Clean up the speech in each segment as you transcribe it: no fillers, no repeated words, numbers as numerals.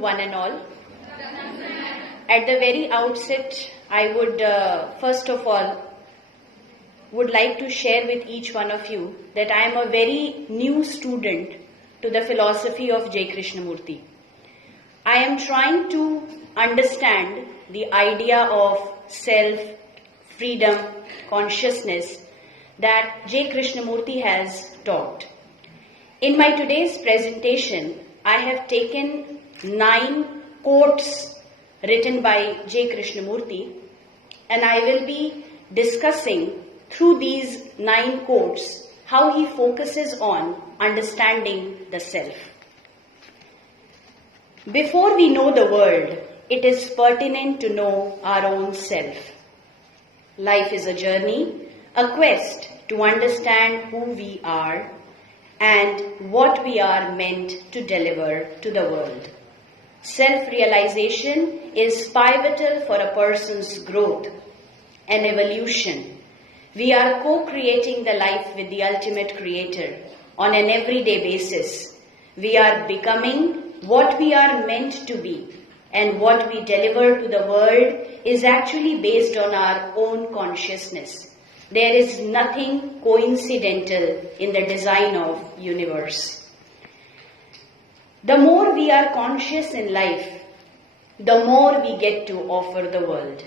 one and all. At the very outset, I would first of all would like to share with each one of you that I am a very new student to the philosophy of J. Krishnamurti. I am trying to understand the idea of self, freedom, consciousness that J. Krishnamurti has taught. In my today's presentation, I have taken 9 quotes written by J. Krishnamurti, and I will be discussing through these 9 quotes how he focuses on understanding the self. Before we know the world, it is pertinent to know our own self. Life is a journey, a quest to understand who we are and what we are meant to deliver to the world. Self-realization is pivotal for a person's growth and evolution. We are co-creating the life with the ultimate creator on an everyday basis. We are becoming what we are meant to be, and what we deliver to the world is actually based on our own consciousness. There is nothing coincidental in the design of universe. The more we are conscious in life, the more we get to offer the world.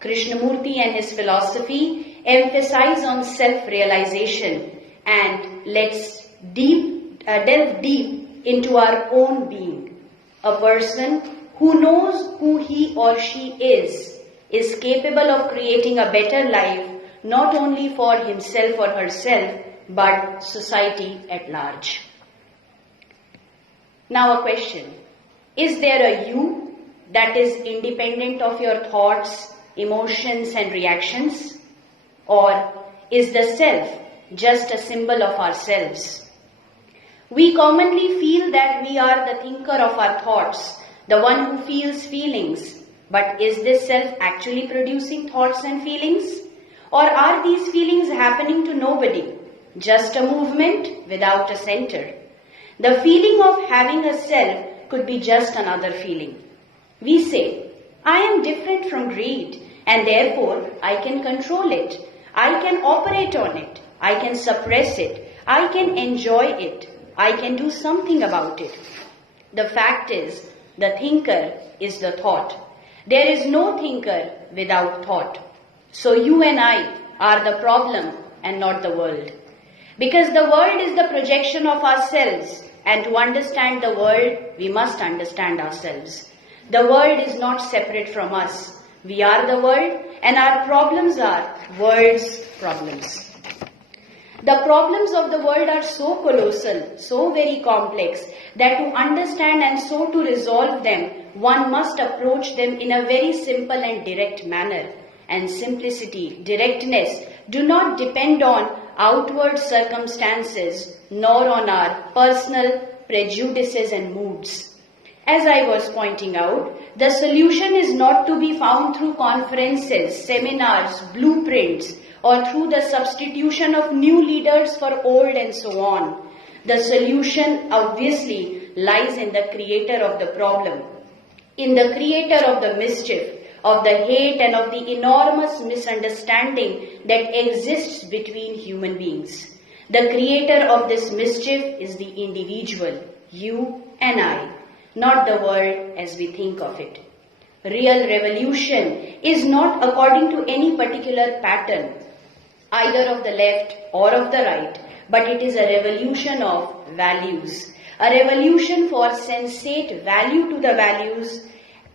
Krishnamurti and his philosophy emphasize on self-realization and let's delve deep into our own being. A person who knows who he or she is capable of creating a better life not only for himself or herself, but society at large. Now a question. Is there a you that is independent of your thoughts, emotions and reactions? Or is the self just a symbol of ourselves? We commonly feel that we are the thinker of our thoughts, the one who feels feelings. But is this self actually producing thoughts and feelings? Or are these feelings happening to nobody? Just a movement without a center. The feeling of having a self could be just another feeling. We say, I am different from greed and therefore I can control it. I can operate on it. I can suppress it. I can enjoy it. I can do something about it. The fact is, the thinker is the thought. There is no thinker without thought. So you and I are the problem and not the world. Because the world is the projection of ourselves, and to understand the world, we must understand ourselves. The world is not separate from us. We are the world, and our problems are world's problems. The problems of the world are so colossal, so very complex, that to understand and so to resolve them, one must approach them in a very simple and direct manner. And simplicity, directness do not depend on outward circumstances nor on our personal prejudices and moods. As I was pointing out, the solution is not to be found through conferences, seminars, blueprints, or through the substitution of new leaders for old and so on. The solution obviously lies in the creator of the problem, in the creator of the mischief, of the hate and of the enormous misunderstanding that exists between human beings. The creator of this mischief is the individual, you and I, not the world as we think of it. Real revolution is not according to any particular pattern, either of the left or of the right, but it is a revolution of values, a revolution for sensate value to the values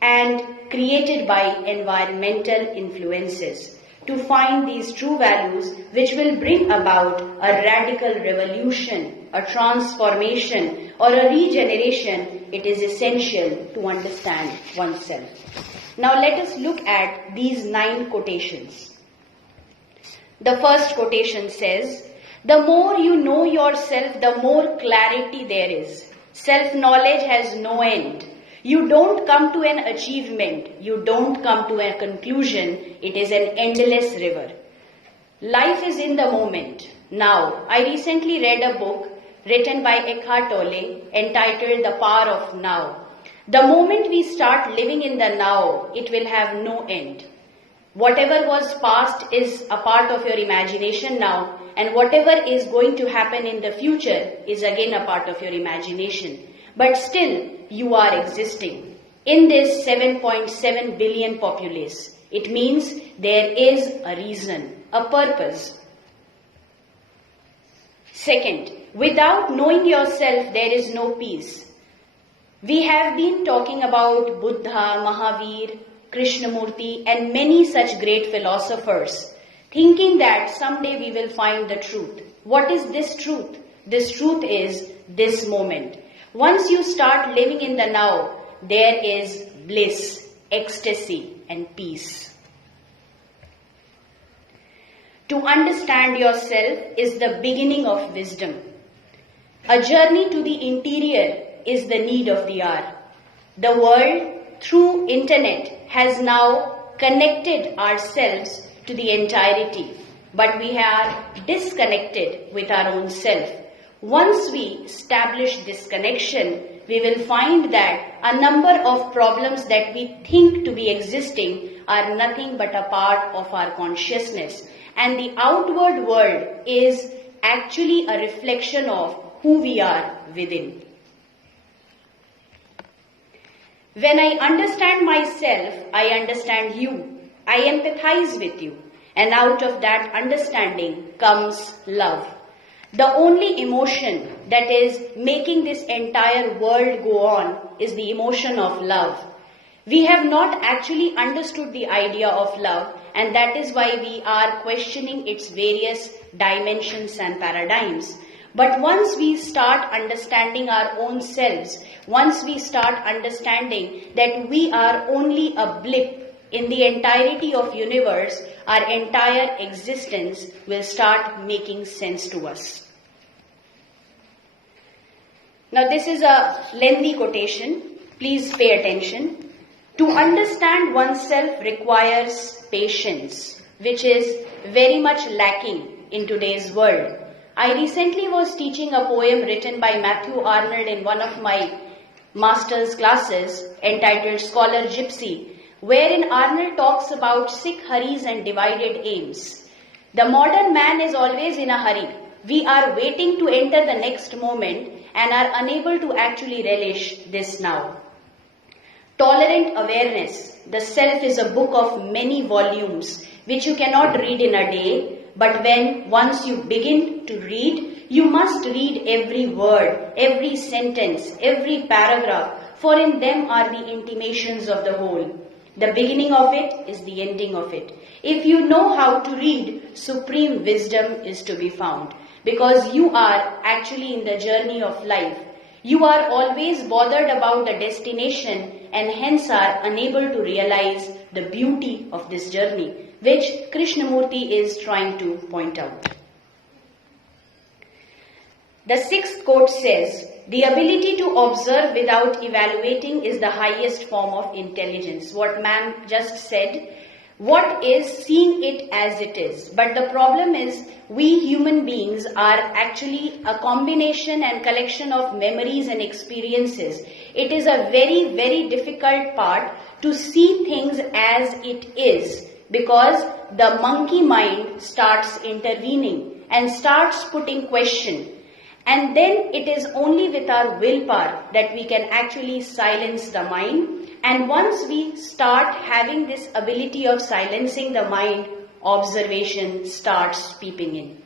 and created by environmental influences, to find these true values which will bring about a radical revolution, a transformation or a regeneration. It is essential to understand oneself. Now let us look at these 9 quotations. The first quotation says, the more you know yourself, the more clarity there is. Self-knowledge has no end. You don't come to an achievement. You don't come to a conclusion. It is an endless river. Life is in the moment. Now, I recently read a book written by Eckhart Tolle entitled The Power of Now. The moment we start living in the now, it will have no end. Whatever was past is a part of your imagination now, and whatever is going to happen in the future is again a part of your imagination. But still, you are existing in this 7.7 billion populace. It means there is a reason, a purpose. Second, without knowing yourself, there is no peace. We have been talking about Buddha, Mahavir, Krishnamurti and many such great philosophers, thinking that someday we will find the truth. What is this truth? This truth is this moment. Once you start living in the now, there is bliss, ecstasy and peace. To understand yourself is the beginning of wisdom. A journey to the interior is the need of the hour. The world, through internet, has now connected ourselves to the entirety, but we are disconnected with our own self. Once we establish this connection, we will find that a number of problems that we think to be existing are nothing but a part of our consciousness, and the outward world is actually a reflection of who we are within. When I understand myself, I understand you. I empathize with you. And out of that understanding comes love. The only emotion that is making this entire world go on is the emotion of love. We have not actually understood the idea of love, and that is why we are questioning its various dimensions and paradigms. But once we start understanding our own selves, once we start understanding that we are only a blip in the entirety of universe, our entire existence will start making sense to us. Now this is a lengthy quotation. Please pay attention. To understand oneself requires patience, which is very much lacking in today's world. I recently was teaching a poem written by Matthew Arnold in one of my master's classes entitled Scholar Gypsy, wherein Arnold talks about sick hurries and divided aims. The modern man is always in a hurry. We are waiting to enter the next moment and are unable to actually relish this now. Tolerant awareness. The self is a book of many volumes which you cannot read in a day. But when once you begin to read, you must read every word, every sentence, every paragraph, for in them are the intimations of the whole. The beginning of it is the ending of it. If you know how to read, supreme wisdom is to be found, because you are actually in the journey of life. You are always bothered about the destination and hence are unable to realize the beauty of this journey, which Krishnamurti is trying to point out. The sixth quote says, "The ability to observe without evaluating is the highest form of intelligence." What ma'am just said, what is seeing it as it is. But the problem is, we human beings are actually a combination and collection of memories and experiences. It is a very, very difficult part to see things as it is, because the monkey mind starts intervening and starts putting question. And then it is only with our willpower that we can actually silence the mind. And once we start having this ability of silencing the mind, observation starts peeping in.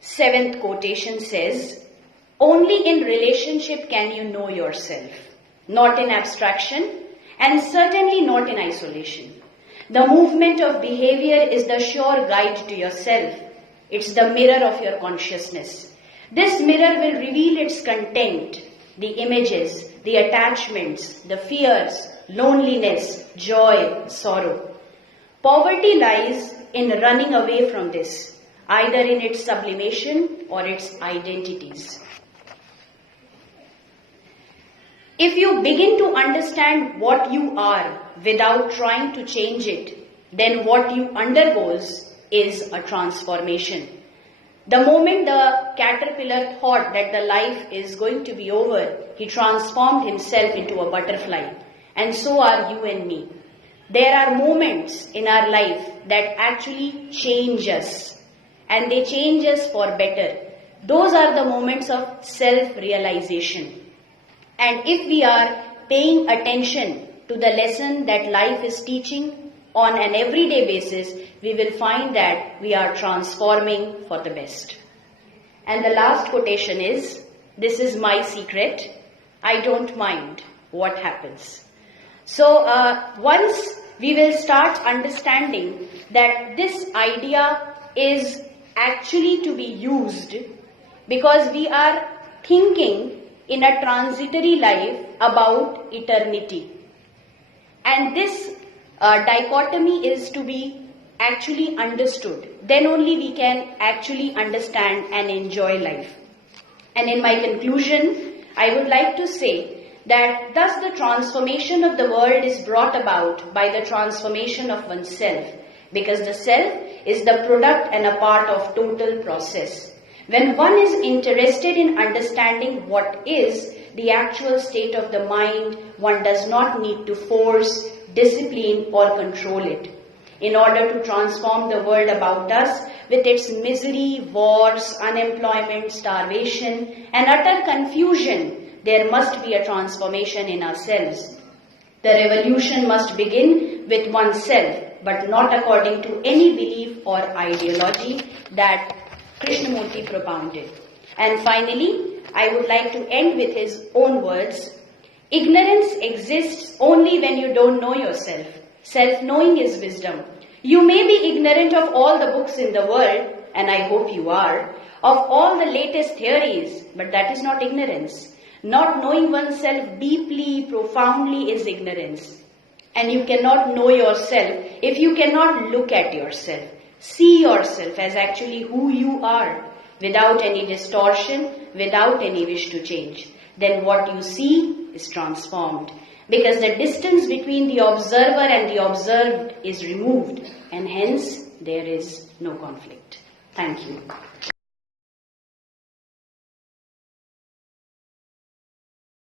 Seventh quotation says, "Only in relationship can you know yourself, not in abstraction, and certainly not in isolation. The movement of behavior is the sure guide to yourself. It's the mirror of your consciousness. This mirror will reveal its content, the images, the attachments, the fears, loneliness, joy, sorrow. Poverty lies in running away from this, either in its sublimation or its identities." If you begin to understand what you are without trying to change it, then what you undergoes is a transformation. The moment the caterpillar thought that the life is going to be over, he transformed himself into a butterfly. And so are you and me. There are moments in our life that actually change us, and they change us for better. Those are the moments of self-realization. And if we are paying attention to the lesson that life is teaching on an everyday basis, we will find that we are transforming for the best. And the last quotation is, "This is my secret. I don't mind what happens." So once we will start understanding that this idea is actually to be used, because we are thinking in a transitory life about eternity. And this dichotomy is to be actually understood. Then only we can actually understand and enjoy life. And in my conclusion, I would like to say that thus the transformation of the world is brought about by the transformation of oneself, because the self is the product and a part of total process. When one is interested in understanding what is the actual state of the mind, one does not need to force, discipline or control it. In order to transform the world about us with its misery, wars, unemployment, starvation and utter confusion, there must be a transformation in ourselves. The revolution must begin with oneself, but not according to any belief or ideology that Krishnamurti propounded. And finally, I would like to end with his own words. Ignorance exists only when you don't know yourself. Self-knowing is wisdom. You may be ignorant of all the books in the world, and I hope you are, of all the latest theories, but that is not ignorance. Not knowing oneself deeply, profoundly is ignorance. And you cannot know yourself if you cannot look at yourself. See yourself as actually who you are, without any distortion, without any wish to change. Then what you see is transformed. Because the distance between the observer and the observed is removed, and hence there is no conflict. Thank you.